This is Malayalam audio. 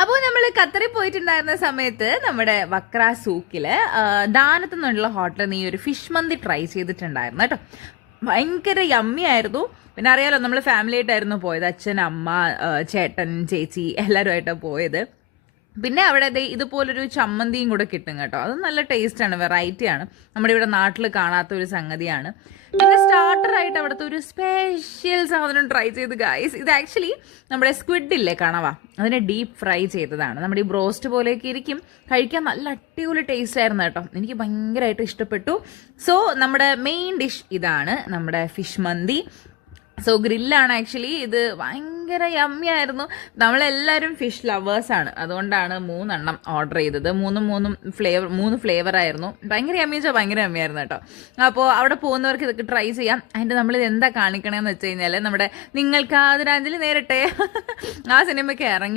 അപ്പോൾ നമ്മൾ ഖത്തറിൽ പോയിട്ടുണ്ടായിരുന്ന സമയത്ത് നമ്മുടെ വക്ര സൂക്കില് ദാനത്ത് നിന്നുള്ള ഹോട്ടലിൽ ഈ ഒരു ഫിഷ് മന്തി ട്രൈ ചെയ്തിട്ടുണ്ടായിരുന്നു കേട്ടോ. ഭയങ്കര യമ്മി ആയിരുന്നു. പിന്നെ അറിയാലോ, നമ്മൾ ഫാമിലി ആയിട്ടായിരുന്നു പോയത്. അച്ഛൻ, അമ്മ, ചേട്ടൻ, ചേച്ചി എല്ലാവരുമായിട്ടാണ് പോയത്. പിന്നെ അവിടെ ഇതുപോലൊരു ചമ്മന്തിയും കൂടെ കിട്ടും കേട്ടോ. അത് നല്ല ടേസ്റ്റാണ്, വെറൈറ്റിയാണ്, നമ്മുടെ ഇവിടെ നാട്ടിൽ കാണാത്ത ഒരു സംഗതിയാണ്. പിന്നെ സ്റ്റാർട്ടറായിട്ട് അവിടുത്തെ ഒരു സ്പെഷ്യൽ സാധനം ട്രൈ ചെയ്ത് ഗൈസ്. ഇത് ആക്ച്വലി നമ്മുടെ സ്ക്വിഡ് ഇല്ലേ, കണവ, അതിനെ ഡീപ്പ് ഫ്രൈ ചെയ്തതാണ്. നമ്മുടെ ഈ ബ്രോസ്റ്റ് പോലെയൊക്കെ ഇരിക്കും, കഴിക്കാൻ നല്ല അടിപൊളി ടേസ്റ്റ് ആയിരുന്നു കേട്ടോ. എനിക്ക് ഭയങ്കരമായിട്ട് ഇഷ്ടപ്പെട്ടു. സോ നമ്മുടെ മെയിൻ ഡിഷ് ഇതാണ്, നമ്മുടെ ഫിഷ് മന്തി. സോ ഗ്രില്ലാണ് ആക്ച്വലി. ഇത് ഭയങ്കര യമ്മി ആയിരുന്നു. നമ്മളെല്ലാവരും ഫിഷ് ലവേഴ്സാണ്, അതുകൊണ്ടാണ് 3 എണ്ണം ഓർഡർ ചെയ്തത്. മൂന്ന് ഫ്ലേവർ ആയിരുന്നു. ഭയങ്കര യമ്മി വെച്ചാൽ ഭയങ്കര യമ്മി ആയിരുന്നു കേട്ടോ. അപ്പോൾ അവിടെ പോകുന്നവർക്ക് ഇതൊക്കെ ട്രൈ ചെയ്യാം. അതിൻ്റെ നമ്മളിത് എന്താ കാണിക്കണമെന്ന് വെച്ച് കഴിഞ്ഞാൽ, നമ്മുടെ നിങ്ങൾക്ക് ആദരാഞ്ജലി നേരട്ടെ ആ സിനിമയ്ക്ക് ഇറങ്ങി